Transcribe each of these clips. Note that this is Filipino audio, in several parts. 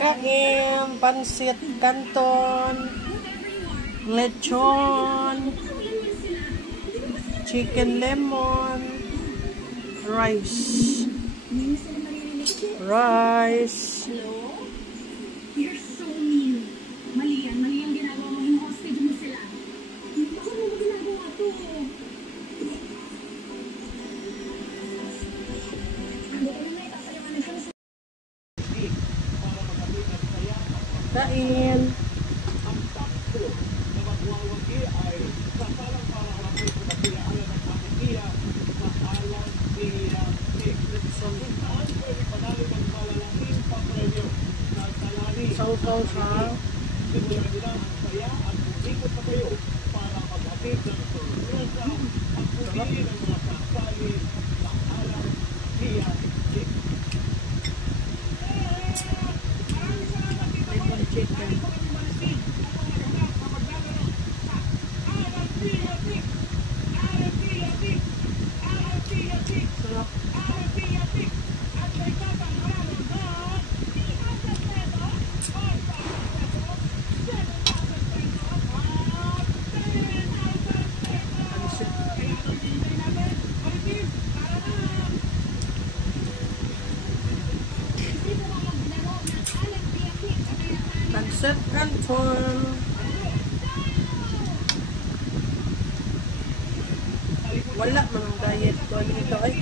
Kain, pansit canton, lechon, chicken lemon, rice. You're so mean. Mali yan ginagawa mo. Hostage mo sila. Bakit mo ginagawa to? Kain. Ang takbo na magwawagi ay kasalang para harapin sa kapilaan ng pamilya sa alam niya Nicholson. Saan pwede panalo ng malalaking papremyo na talani? Sausaw sa Simulan nila ang saya at ikot na kayo para maghatid ng sorpresa at pumili ng mga kasali ng alam niya Nicholson. lemon chicken. Sarap. Pansit canton. Wala man ang diet ko nito ay.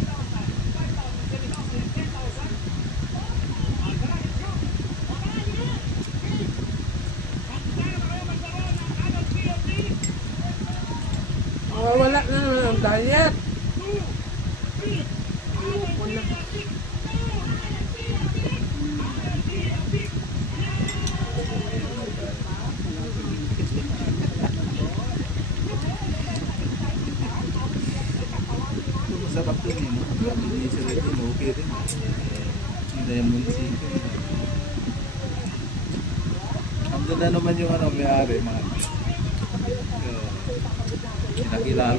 Wala na ang diet. Wala. Masarap din eh, no? Hindi sila din, okay rin. Lemon chicken. Andun na naman yung may-ari, mga kinakilala.